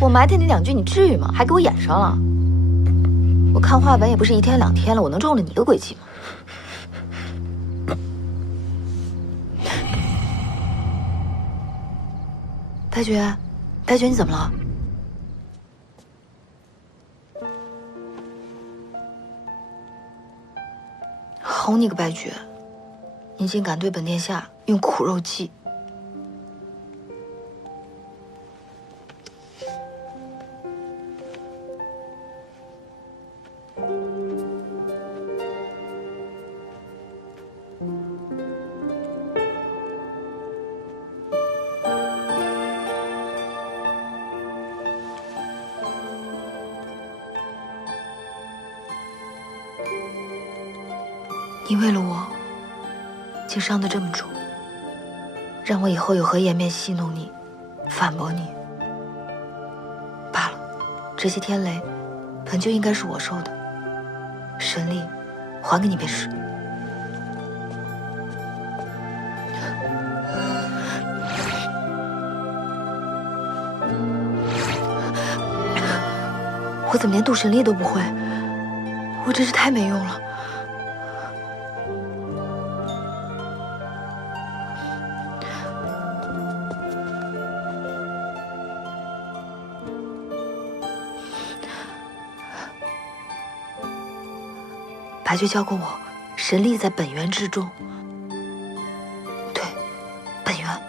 我埋汰你2句，你至于吗？还给我演上了。我看话本也不是1天2天了，我能中了你一个鬼计吗？白绝，白绝，你怎么了？好你个白绝，你竟敢对本殿下用苦肉计！你为了我，竟伤得这么重，让我以后有何颜面戏弄你、反驳你？罢了，这些天雷本就应该是我受的，神力还给你便是。我怎么连渡神力都不会？我真是太没用了。白绝教过我，神力在本源之中。对，本源。